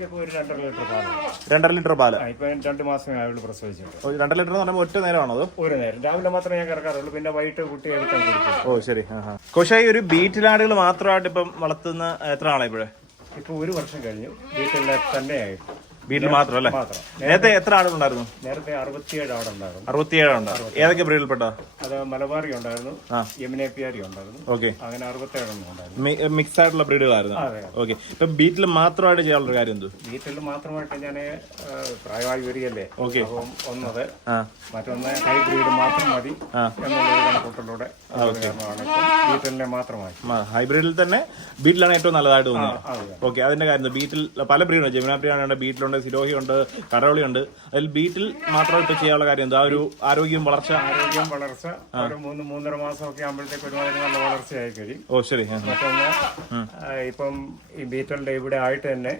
2.5 litre പാല്. ഇപ്പൊ 2 മാസമേ ആയുള്ളൂ പ്രസവിച്ചിട്ട്. 2 ലിറ്റർ എന്ന് പറയുമ്പോൾ ഒറ്റ നേരമാണോ അത്? ഒരു നേരം, രാവിലെ മാത്രമേ ഞാൻ കിടക്കാറുള്ളൂ, പിന്നെ വൈകിട്ട് കുട്ടി എടുക്കാൻ കൊടുക്കും. ഓ ശരി. കോശായി ഒരു ബീറ്റിലാടുകൾ മാത്രമായിട്ട് ഇപ്പം വളർത്തുന്ന എത്ര ആളെ ഇപ്പോഴേ? ഇപ്പൊ 1 വർഷം കഴിഞ്ഞു. വീട്ടിലെ തന്നെയായിട്ട് വീട്ടിൽ മാത്രം അല്ലേ? നേരത്തെ എത്ര ആടുകളുണ്ടായിരുന്നു? നേരത്തെ 67 ആടുണ്ടായിരുന്നു. 67 ഉണ്ടായിരുന്നു. ഏതൊക്കെ ബ്രീഡിൽപ്പെട്ട? അത് മലബാറി ഉണ്ടായിരുന്നു, യമുനേപ്പിയാരി ഉണ്ടായിരുന്നു. ഓക്കെ, അങ്ങനെ 67 ഉണ്ടായിരുന്നു. മിക്സ് ആയിട്ടുള്ള ബ്രീഡുകളായിരുന്നു. ഓക്കെ, ഇപ്പൊ വീട്ടിൽ മാത്രമായിട്ട് ചെയ്യാനുള്ള കാര്യം എന്ത്? വീട്ടിൽ മാത്രമായിട്ട് ഞാൻ പ്രായമായി വരികയല്ലേ, ഓക്കെ, അപ്പം ഒന്നത് മറ്റൊന്ന് ഹൈബ്രിഡ് മാത്രം മതി എന്നുള്ളൊരു കണക്കൂട്ടലൂടെ വീട്ടിലെ മാത്രമായി. ഹൈബ്രിഡിൽ തന്നെ ബീറ്റിലാണ് ഏറ്റവും നല്ലതായിട്ട് തോന്നുന്നത്. ഓക്കെ, അതിന്റെ കാര്യം ബീറ്റിൽ പല ബ്രീഡുണ്ട്. ജമുനാപ്രിയാണ്, ബീറ്റിലുണ്ട്, സിരോഹി ഉണ്ട്, കടവളി ഉണ്ട്. അതിൽ ബീറ്റിൽ മാത്രം ഇപ്പൊ ചെയ്യാനുള്ള കാര്യം എന്താ? ഒരു ആരോഗ്യം വളർച്ച ഒരു 3-3.5 മാസമൊക്കെ ആകുമ്പോഴത്തേക്ക് ഒരുമാതിരി നല്ല വളർച്ചയായി കഴിയും. ഓ ശരി. മറ്റൊന്ന് ഇപ്പം ഈ ബീറ്റലിന്റെ ഇവിടെ ആയിട്ട് തന്നെ